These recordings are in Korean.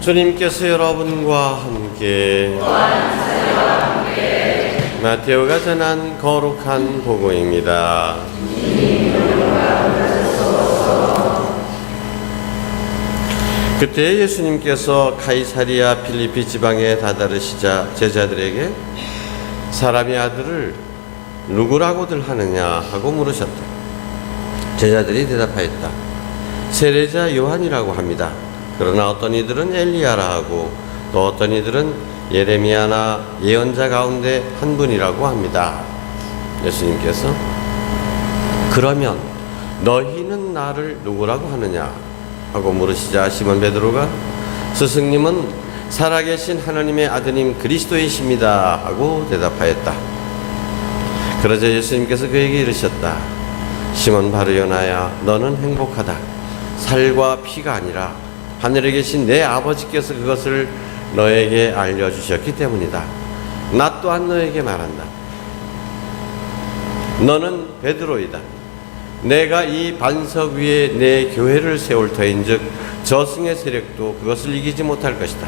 주님께서 여러분과 함께 마테오가 전한 거룩한 복음입니다. 그때 예수님께서 카이사리아 필리피 지방에 다다르시자 제자들에게 사람의 아들을 누구라고들 하느냐 하고 물으셨다. 제자들이 대답하였다. 세례자 요한이라고 합니다. 그러나 어떤 이들은 엘리야라 하고 또 어떤 이들은 예레미야나 예언자 가운데 한 분이라고 합니다. 예수님께서 그러면 너희는 나를 누구라고 하느냐 하고 물으시자 시몬 베드로가 스승님은 살아계신 하나님의 아드님 그리스도이십니다 하고 대답하였다. 그러자 예수님께서 그에게 이르셨다. 시몬 바르요나야, 너는 행복하다. 살과 피가 아니라 하늘에 계신 내 아버지께서 그것을 너에게 알려주셨기 때문이다. 나 또한 너에게 말한다. 너는 베드로이다. 내가 이 반석 위에 내 교회를 세울 터인즉 저승의 세력도 그것을 이기지 못할 것이다.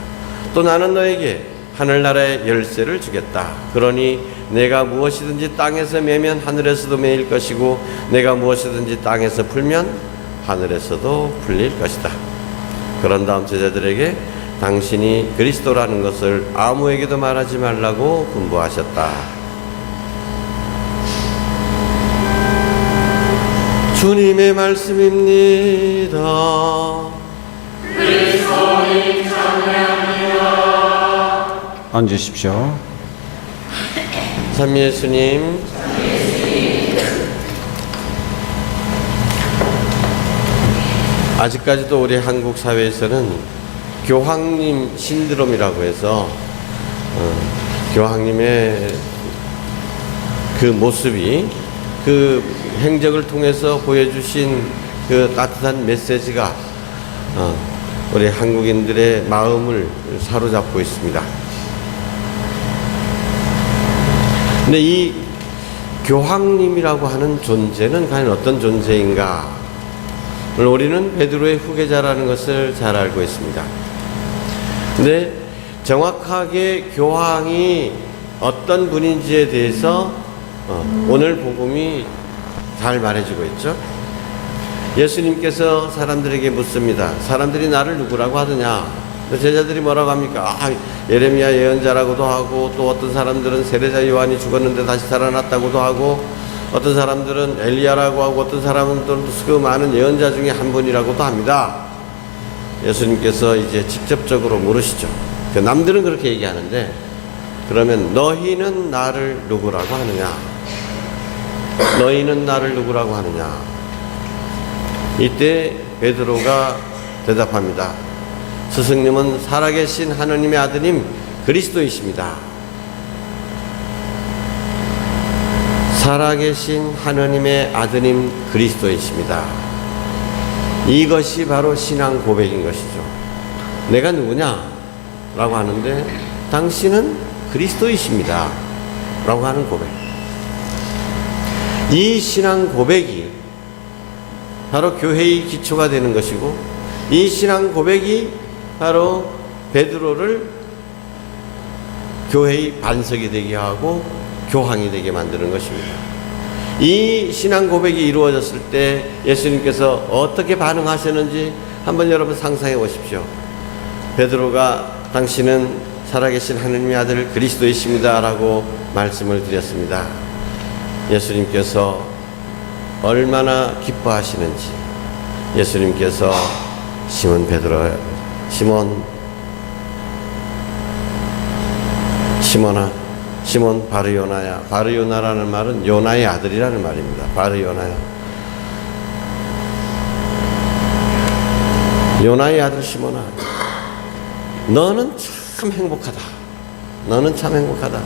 또 나는 너에게 하늘나라의 열쇠를 주겠다. 그러니 내가 무엇이든지 땅에서 매면 하늘에서도 매일 것이고 내가 무엇이든지 땅에서 풀면 하늘에서도 풀릴 것이다. 그런 다음 제자들에게 당신이 그리스도라는 것을 아무에게도 말하지 말라고 분부하셨다. 주님의 말씀입니다. 그리스도님 찬양합니다. 앉으십시오. 참 예수님, 아직까지도 우리 한국 사회에서는 교황님 신드롬이라고 해서 교황님의 그 모습이 그 행적을 통해서 보여주신 그 따뜻한 메시지가 우리 한국인들의 마음을 사로잡고 있습니다. 근데 이 교황님이라고 하는 존재는 과연 어떤 존재인가? 우리는 베드로의 후계자라는 것을 잘 알고 있습니다. 근데 정확하게 교황이 어떤 분인지에 대해서 오늘 복음이 잘 말해주고 있죠. 예수님께서 사람들에게 묻습니다. 사람들이 나를 누구라고 하느냐? 제자들이 뭐라고 합니까? 예레미야 예언자라고도 하고 또 어떤 사람들은 세례자 요한이 죽었는데 다시 살아났다고도 하고 어떤 사람들은 엘리야라고 하고 어떤 사람들은 그 많은 예언자 중에 한 분이라고도 합니다. 예수님께서 이제 직접적으로 물으시죠. 남들은 그렇게 얘기하는데 그러면 너희는 나를 누구라고 하느냐? 너희는 나를 누구라고 하느냐? 이때 베드로가 대답합니다. 스승님은 살아계신 하나님의 아드님 그리스도이십니다. 살아계신 하나님의 아드님 그리스도이십니다. 이것이 바로 신앙 고백인 것이죠. 내가 누구냐? 라고 하는데 당신은 그리스도이십니다. 라고 하는 고백. 이 신앙 고백이 바로 교회의 기초가 되는 것이고 이 신앙 고백이 바로 베드로를 교회의 반석이 되게 하고 교황이 되게 만드는 것입니다. 이 신앙 고백이 이루어졌을 때 예수님께서 어떻게 반응하셨는지 한번 여러분 상상해 보십시오. 베드로가 당신은 살아계신 하나님의 아들 그리스도이십니다 라고 말씀을 드렸습니다. 예수님께서 얼마나 기뻐하시는지 예수님께서 시몬 바르요나야. 바르요나라는 말은 요나의 아들이라는 말입니다. 바르요나야. 요나의 아들 시몬아, 너는 참 행복하다. 너는 참 행복하다.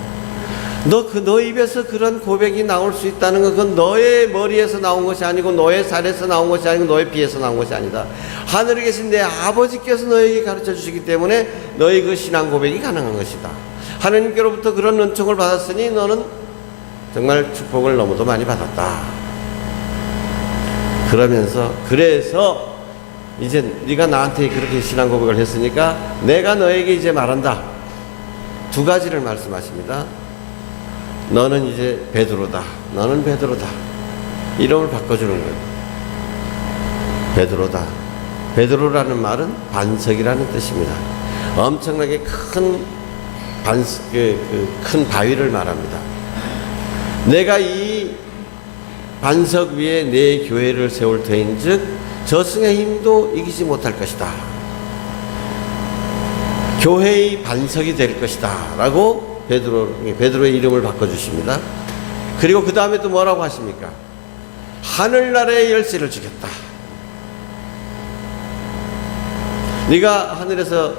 너 입에서 그런 고백이 나올 수 있다는 건 그건 너의 머리에서 나온 것이 아니고 너의 살에서 나온 것이 아니고 너의 피에서 나온 것이 아니다. 하늘에 계신 내 아버지께서 너에게 가르쳐 주시기 때문에 너의 그 신앙 고백이 가능한 것이다. 하나님께로부터 그런 은총을 받았으니 너는 정말 축복을 너무도 많이 받았다. 그래서 이제 네가 나한테 그렇게 신앙 고백을 했으니까 내가 너에게 이제 말한다. 두 가지를 말씀하십니다. 너는 이제 베드로다. 너는 베드로다. 이름을 바꿔주는 거예요. 베드로다. 베드로라는 말은 반석이라는 뜻입니다. 엄청나게 큰 큰 바위를 말합니다. 내가 이 반석 위에 내 교회를 세울 터인즉 저승의 힘도 이기지 못할 것이다. 교회의 반석이 될 것이다. 라고 베드로의 이름을 바꿔주십니다. 그리고 그 다음에 또 뭐라고 하십니까? 하늘나라의 열쇠를 주겠다. 네가 하늘에서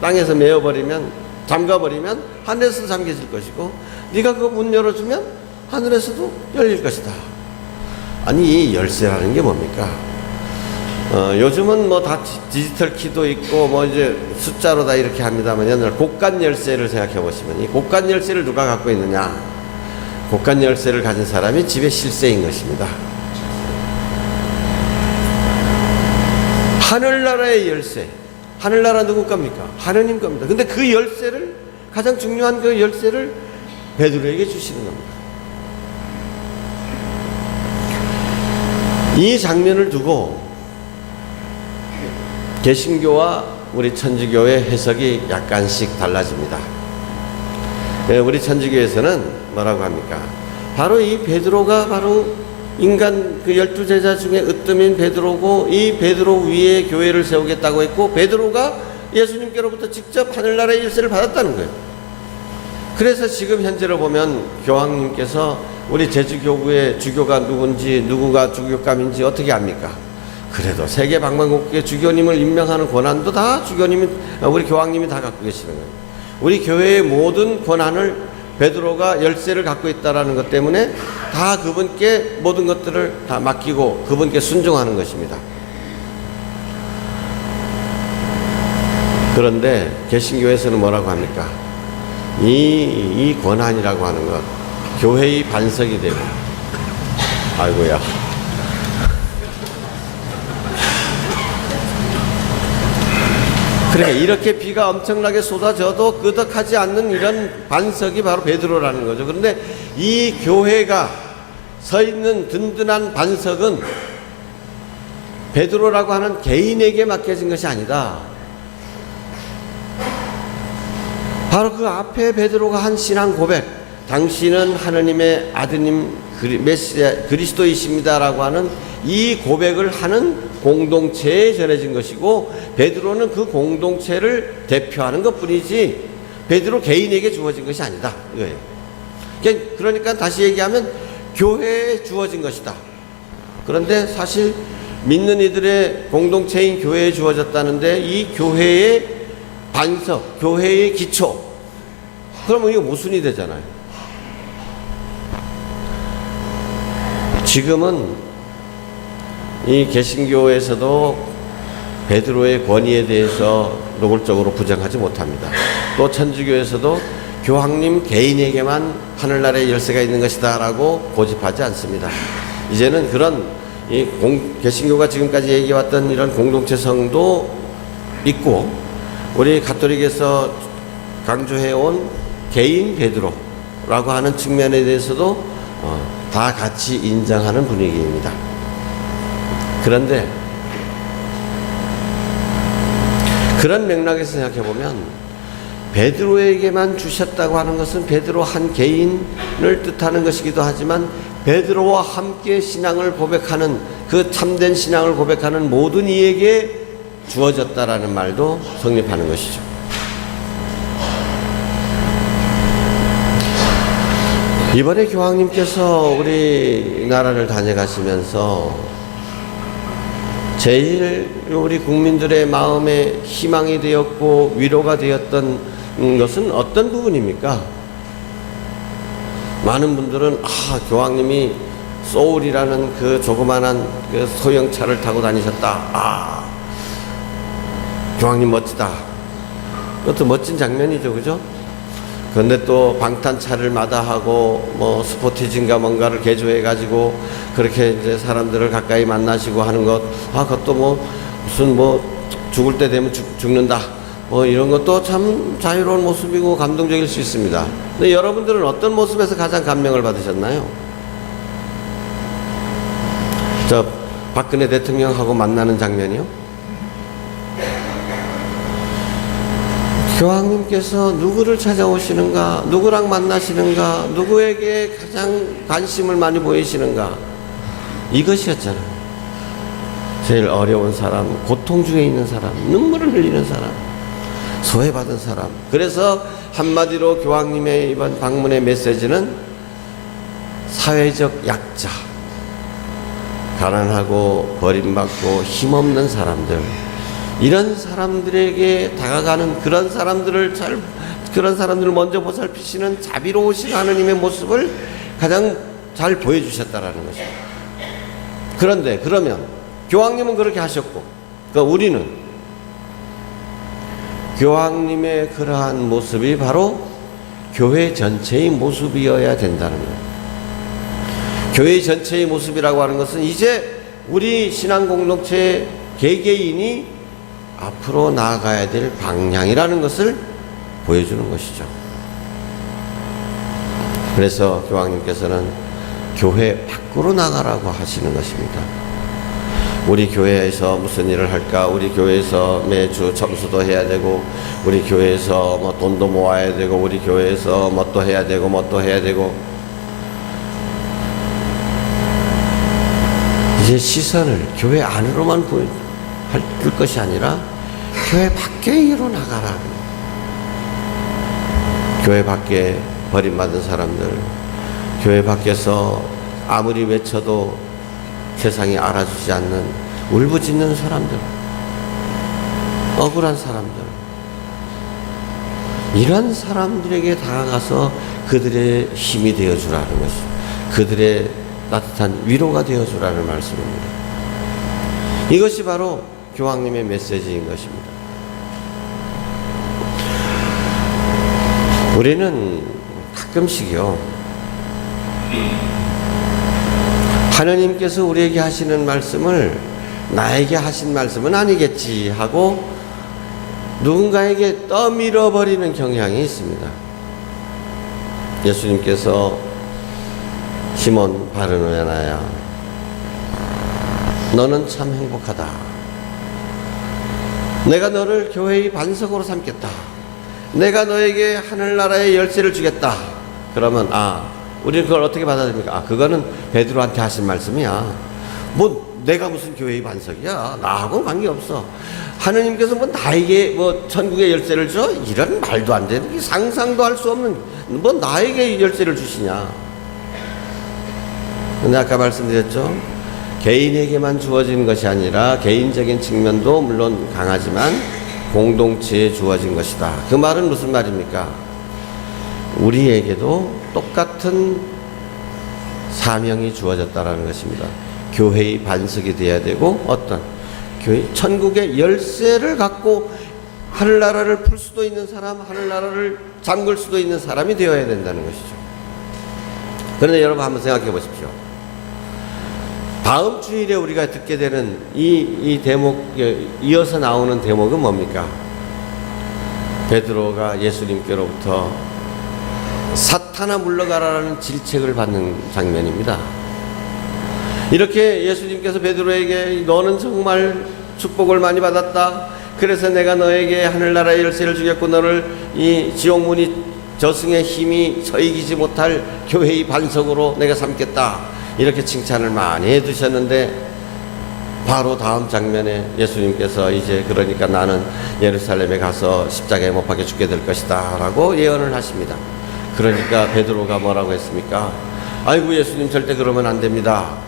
땅에서 메어버리면 잠가버리면 하늘에서 잠겨질 것이고 네가 그 문 열어주면 하늘에서도 열릴 것이다. 아니 이 열쇠라는 게 뭡니까? 요즘은 뭐 다 디지털 키도 있고 뭐 이제 숫자로 다 이렇게 합니다만 옛날 곡간 열쇠를 생각해 보시면 이 곡간 열쇠를 누가 갖고 있느냐? 곡간 열쇠를 가진 사람이 집의 실세인 것입니다. 하늘나라의 열쇠. 하늘나라 누구 겁니까? 하느님 겁니다. 근데 그 열쇠를 가장 중요한 그 열쇠를 베드로에게 주시는 겁니다. 이 장면을 두고 개신교와 우리 천주교의 해석이 약간씩 달라집니다. 우리 천주교에서는 뭐라고 합니까? 바로 이 베드로가 바로 인간 그 12제자 중에 으뜸인 베드로고 이 베드로 위에 교회를 세우겠다고 했고 베드로가 예수님께로부터 직접 하늘나라의 열쇠를 받았다는 거예요. 그래서 지금 현재로 보면 교황님께서 우리 제주교구의 주교가 누군지 누구가 주교감인지 어떻게 압니까? 그래도 세계 방방곡곡에 주교님을 임명하는 권한도 다 주교님이 우리 교황님이 다 갖고 계시는 거예요. 우리 교회의 모든 권한을 베드로가 열쇠를 갖고 있다는 것 때문에 다 그분께 모든 것들을 다 맡기고 그분께 순종하는 것입니다. 그런데 개신교에서는 뭐라고 합니까? 이 권한이라고 하는 것, 교회의 반석이 되고, 아이고야. 그래, 이렇게 비가 엄청나게 쏟아져도 끄덕하지 않는 이런 반석이 바로 베드로라는 거죠. 그런데 이 교회가 서 있는 든든한 반석은 베드로라고 하는 개인에게 맡겨진 것이 아니다. 바로 그 앞에 베드로가 한 신앙 고백, 당신은 하느님의 아드님 메시아 그리스도이십니다라고 하는 이 고백을 하는 공동체에 전해진 것이고 베드로는 그 공동체를 대표하는 것뿐이지 베드로 개인에게 주어진 것이 아니다 이거예요. 그러니까 다시 얘기하면 교회에 주어진 것이다. 그런데 사실 믿는 이들의 공동체인 교회에 주어졌다는데 이 교회의 반석, 교회의 기초, 그러면 이거 모순이 되잖아요. 지금은 이 개신교에서도 베드로의 권위에 대해서 노골적으로 부정하지 못합니다. 또 천주교에서도 교황님 개인에게만 하늘나라의 열쇠가 있는 것이다 라고 고집하지 않습니다. 이제는 그런 개신교가 지금까지 얘기해왔던 이런 공동체성도 있고 우리 가톨릭에서 강조해온 개인 베드로라고 하는 측면에 대해서도 다 같이 인정하는 분위기입니다. 그런데 그런 맥락에서 생각해보면 베드로에게만 주셨다고 하는 것은 베드로 한 개인을 뜻하는 것이기도 하지만 베드로와 함께 신앙을 고백하는 그 참된 신앙을 고백하는 모든 이에게 주어졌다라는 말도 성립하는 것이죠. 이번에 교황님께서 우리나라를 다녀가시면서 제일 우리 국민들의 마음에 희망이 되었고 위로가 되었던 것은 어떤 부분입니까? 많은 분들은 교황님이 소울이라는 그 조그만한 그 소형차를 타고 다니셨다. 교황님 멋지다. 그것도 멋진 장면이죠, 그죠? 그런데 또 방탄차를 마다하고 뭐 스포티지인가 뭔가를 개조해 가지고 그렇게 이제 사람들을 가까이 만나시고 하는 것, 그것도 뭐 무슨 뭐 죽을 때 되면 죽는다 뭐 이런 것도 참 자유로운 모습이고 감동적일 수 있습니다. 근데 여러분들은 어떤 모습에서 가장 감명을 받으셨나요? 저 박근혜 대통령하고 만나는 장면이요? 교황님께서 누구를 찾아오시는가, 누구랑 만나시는가, 누구에게 가장 관심을 많이 보이시는가, 이것이었잖아요. 제일 어려운 사람, 고통 중에 있는 사람, 눈물을 흘리는 사람, 소외받은 사람. 그래서 한마디로 교황님의 이번 방문의 메시지는 사회적 약자, 가난하고 버림받고 힘없는 사람들, 이런 사람들에게 다가가는 그런 사람들을 먼저 보살피시는 자비로우신 하느님의 모습을 가장 잘 보여주셨다라는 것이죠. 그런데 그러면 교황님은 그렇게 하셨고, 그러니까 우리는 교황님의 그러한 모습이 바로 교회 전체의 모습이어야 된다는 거예요. 교회 전체의 모습이라고 하는 것은 이제 우리 신앙 공동체 개개인이 앞으로 나아가야 될 방향이라는 것을 보여주는 것이죠. 그래서 교황님께서는 교회 밖으로 나가라고 하시는 것입니다. 우리 교회에서 무슨 일을 할까? 우리 교회에서 매주 점수도 해야 되고, 우리 교회에서 뭐 돈도 모아야 되고, 우리 교회에서 뭐 또 해야 되고, 뭐 또 해야 되고. 이제 시선을 교회 안으로만 줄 것이 아니라 교회 밖으로 나가라. 교회 밖에 버림받은 사람들, 교회 밖에서 아무리 외쳐도 세상이 알아주지 않는 울부짖는 사람들, 억울한 사람들, 이런 사람들에게 다가가서 그들의 힘이 되어주라는 것이죠. 그들의 따뜻한 위로가 되어주라는 말씀입니다. 이것이 바로 교황님의 메시지인 것입니다. 우리는 가끔씩요, 하나님께서 우리에게 하시는 말씀을 나에게 하신 말씀은 아니겠지 하고 누군가에게 떠밀어버리는 경향이 있습니다. 예수님께서 시몬 바르노야나야, 너는 참 행복하다. 내가 너를 교회의 반석으로 삼겠다. 내가 너에게 하늘나라의 열쇠를 주겠다. 그러면 우리는 그걸 어떻게 받아들입니까? 그거는 베드로한테 하신 말씀이야. 뭐 내가 무슨 교회의 반석이야? 나하고는 관계없어. 하느님께서 뭐 나에게 뭐 천국의 열쇠를 줘? 이런 말도 안 되는, 상상도 할 수 없는, 뭐 나에게 열쇠를 주시냐? 근데 아까 말씀드렸죠? 개인에게만 주어진 것이 아니라 개인적인 측면도 물론 강하지만 공동체에 주어진 것이다. 그 말은 무슨 말입니까? 우리에게도 똑같은 사명이 주어졌다라는 것입니다. 교회의 반석이 되어야 되고, 어떤 교회 천국의 열쇠를 갖고 하늘나라를 풀 수도 있는 사람, 하늘나라를 잠글 수도 있는 사람이 되어야 된다는 것이죠. 그런데 여러분 한번 생각해 보십시오. 다음 주일에 우리가 듣게 되는 이 대목, 이어서 나오는 대목은 뭡니까? 베드로가 예수님께로부터 사탄아 물러가라는 질책을 받는 장면입니다. 이렇게 예수님께서 베드로에게 너는 정말 축복을 많이 받았다. 그래서 내가 너에게 하늘나라의 열쇠를 주겠고 너를 이 지옥문이 저승의 힘이 저이기지 못할 교회의 반석으로 내가 삼겠다. 이렇게 칭찬을 많이 해두셨는데 바로 다음 장면에 예수님께서 이제 그러니까 나는 예루살렘에 가서 십자가에 못 박혀 죽게 될 것이다 라고 예언을 하십니다. 그러니까 베드로가 뭐라고 했습니까? 아이고 예수님 절대 그러면 안 됩니다.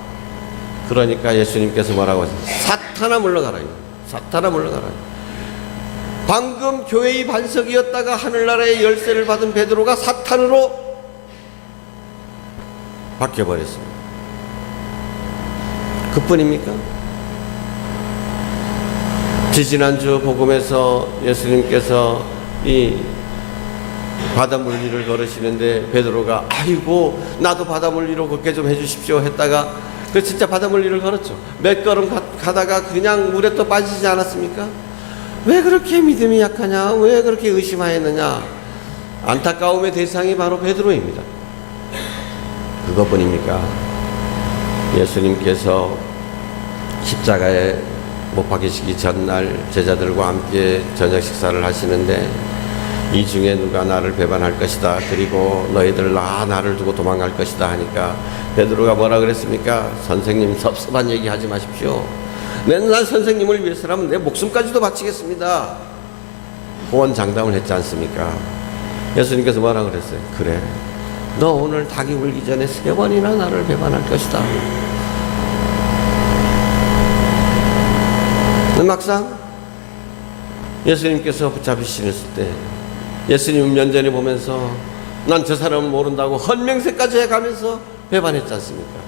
그러니까 예수님께서 뭐라고 하셨어요? 사탄아 물러가라. 사탄아 물러가라. 방금 교회의 반석이었다가 하늘나라의 열쇠를 받은 베드로가 사탄으로 바뀌어버렸습니다. 그뿐입니까? 지지난주 복음에서 예수님께서 이 바닷물 위를 걸으시는데 베드로가 아이고 나도 바닷물 위로 걷게 좀 해주십시오 했다가 그 진짜 바닷물 위를 걸었죠. 몇 걸음 가다가 그냥 물에 또 빠지지 않았습니까? 왜 그렇게 믿음이 약하냐? 왜 그렇게 의심하였느냐? 안타까움의 대상이 바로 베드로입니다. 그것뿐입니까? 예수님께서 십자가에 못 박히시기 전날 제자들과 함께 저녁 식사를 하시는데 이 중에 누가 나를 배반할 것이다. 그리고 너희들 나를 두고 도망갈 것이다 하니까 베드로가 뭐라 그랬습니까? 선생님, 섭섭한 얘기 하지 마십시오. 맨날 선생님을 위해서라면 내 목숨까지도 바치겠습니다. 호언장담을 했지 않습니까? 예수님께서 뭐라 그랬어요? 그래, 너 오늘 닭이 울기 전에 3번이나 나를 배반할 것이다. 막상 예수님께서 붙잡히시는 때 예수님 면전에 보면서 난 저 사람을 모른다고 헌명세까지 해가면서 배반했지 않습니까?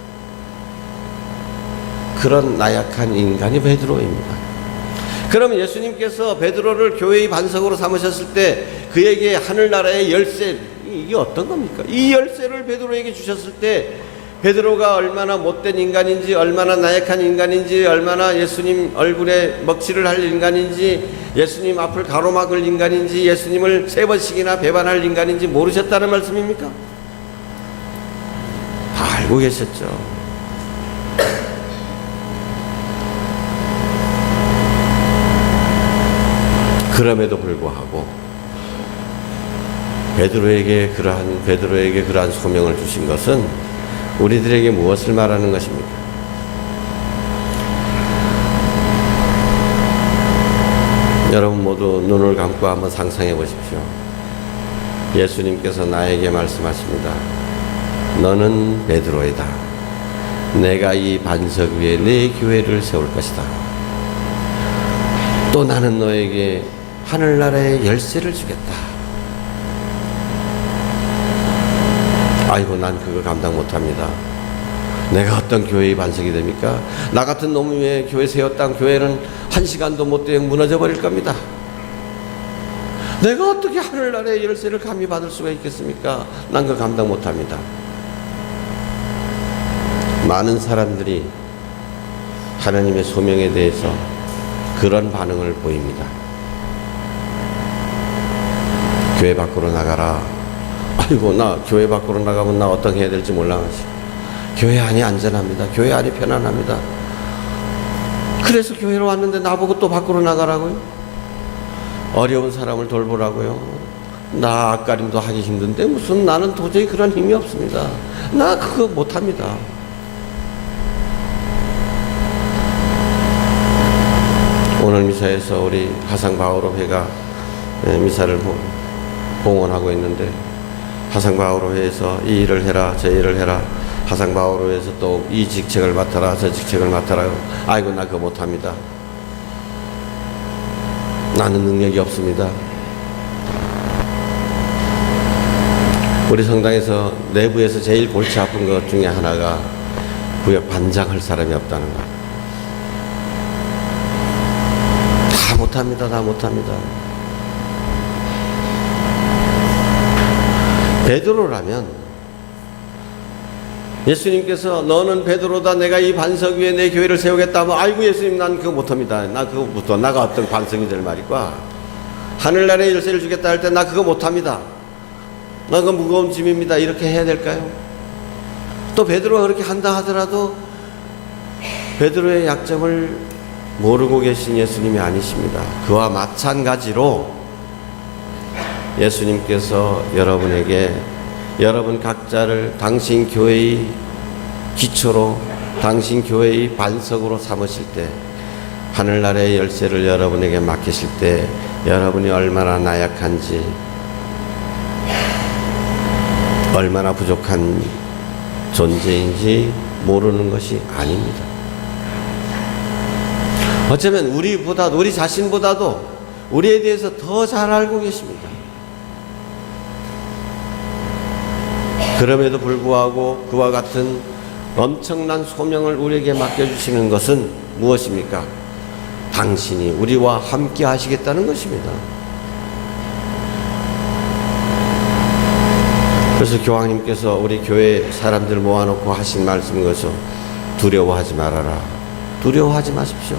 그런 나약한 인간이 베드로입니다. 그러면 예수님께서 베드로를 교회의 반석으로 삼으셨을 때 그에게 하늘나라의 열쇠, 이게 어떤 겁니까? 이 열쇠를 베드로에게 주셨을 때 베드로가 얼마나 못된 인간인지, 얼마나 나약한 인간인지, 얼마나 예수님 얼굴에 먹칠을 할 인간인지, 예수님 앞을 가로막을 인간인지, 예수님을 3번씩이나 배반할 인간인지 모르셨다는 말씀입니까? 다 알고 계셨죠. 그럼에도 불구하고 베드로에게 그러한 소명을 주신 것은 우리들에게 무엇을 말하는 것입니까? 여러분 모두 눈을 감고 한번 상상해 보십시오. 예수님께서 나에게 말씀하십니다. 너는 베드로이다. 내가 이 반석 위에 내 교회를 세울 것이다. 또 나는 너에게 하늘나라의 열쇠를 주겠다. 아이고, 난 그거 감당 못합니다. 내가 어떤 교회의 반석이 됩니까? 나 같은 놈이 왜 교회 세웠당 교회는 1시간도 못 되어 무너져 버릴 겁니다. 내가 어떻게 하늘나라의 열쇠를 감히 받을 수가 있겠습니까? 난 그거 감당 못합니다. 많은 사람들이 하나님의 소명에 대해서 그런 반응을 보입니다. 교회 밖으로 나가라. 아이고, 나 교회 밖으로 나가면 나 어떻게 해야 될지 몰라가지고. 교회 안이 안전합니다. 교회 안이 편안합니다. 그래서 교회로 왔는데 나보고 또 밖으로 나가라고요? 어려운 사람을 돌보라고요? 나 앞가림도 하기 힘든데 무슨, 나는 도저히 그런 힘이 없습니다. 나 그거 못합니다. 오늘 미사에서 우리 하상바오로회가 미사를 봉헌하고 있는데, 하상바오로회에서 이 일을 해라 저 일을 해라, 하상바오로회에서 또 이 직책을 맡아라 저 직책을 맡아라. 아이고, 나 그거 못합니다. 나는 능력이 없습니다. 우리 성당에서 내부에서 제일 골치 아픈 것 중에 하나가 구역 반장할 사람이 없다는 것. 다 못합니다. 다 못합니다. 베드로라면 예수님께서 너는 베드로다. 내가 이 반석 위에 내 교회를 세우겠다 하면, 아이고 예수님, 난 그거 못합니다. 나 그거부터, 나가 어떤 반석이 될 말이과, 하늘나라의 열쇠를 주겠다 할 때 나 그거 못합니다. 나 그거 무거운 짐입니다. 이렇게 해야 될까요? 또 베드로가 그렇게 한다 하더라도 베드로의 약점을 모르고 계신 예수님이 아니십니다. 그와 마찬가지로 예수님께서 여러분에게, 여러분 각자를 당신 교회의 기초로, 당신 교회의 반석으로 삼으실 때, 하늘나라의 열쇠를 여러분에게 맡기실 때 여러분이 얼마나 나약한지, 얼마나 부족한 존재인지 모르는 것이 아닙니다. 어쩌면 우리 자신보다도 우리에 대해서 더 잘 알고 계십니다. 그럼에도 불구하고 그와 같은 엄청난 소명을 우리에게 맡겨주시는 것은 무엇입니까? 당신이 우리와 함께 하시겠다는 것입니다. 그래서 교황님께서 우리 교회 사람들 모아놓고 하신 말씀인 것은 두려워하지 말아라. 두려워하지 마십시오.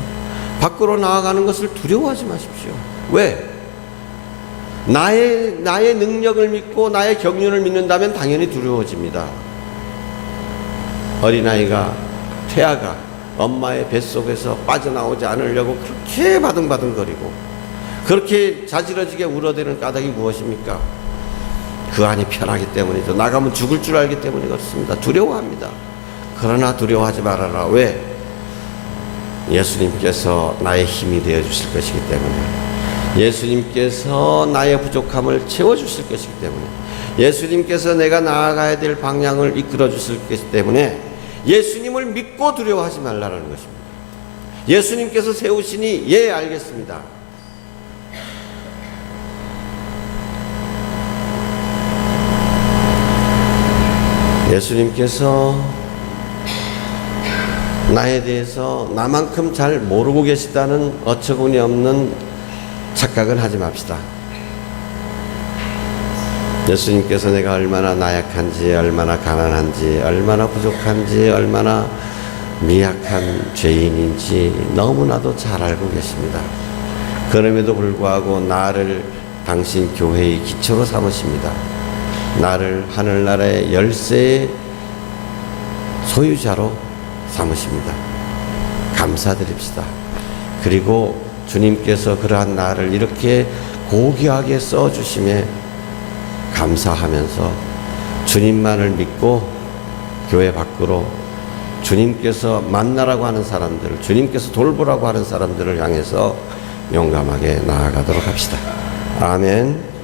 밖으로 나아가는 것을 두려워하지 마십시오. 왜? 나의 능력을 믿고 나의 경륜을 믿는다면 당연히 두려워집니다. 어린아이가, 태아가 엄마의 뱃속에서 빠져나오지 않으려고 그렇게 바둥바둥거리고 그렇게 자지러지게 울어대는 까닭이 무엇입니까? 그 안이 편하기 때문이죠. 나가면 죽을 줄 알기 때문에 그렇습니다. 두려워합니다. 그러나 두려워하지 말아라. 왜? 예수님께서 나의 힘이 되어 주실 것이기 때문에, 예수님께서 나의 부족함을 채워주실 것이기 때문에, 예수님께서 내가 나아가야 될 방향을 이끌어 주실 것이기 때문에 예수님을 믿고 두려워하지 말라는 것입니다. 예수님께서 세우시니 예, 알겠습니다. 예수님께서 나에 대해서 나만큼 잘 모르고 계시다는 어처구니 없는 착각은 하지 맙시다. 예수님께서 내가 얼마나 나약한지, 얼마나 가난한지, 얼마나 부족한지, 얼마나 미약한 죄인인지 너무나도 잘 알고 계십니다. 그럼에도 불구하고 나를 당신 교회의 기초로 삼으십니다. 나를 하늘나라의 열쇠의 소유자로 삼으십니다. 감사드립시다. 그리고 주님께서 그러한 나를 이렇게 고귀하게 써주심에 감사하면서 주님만을 믿고 교회 밖으로 주님께서 만나라고 하는 사람들, 주님께서 돌보라고 하는 사람들을 향해서 용감하게 나아가도록 합시다. 아멘.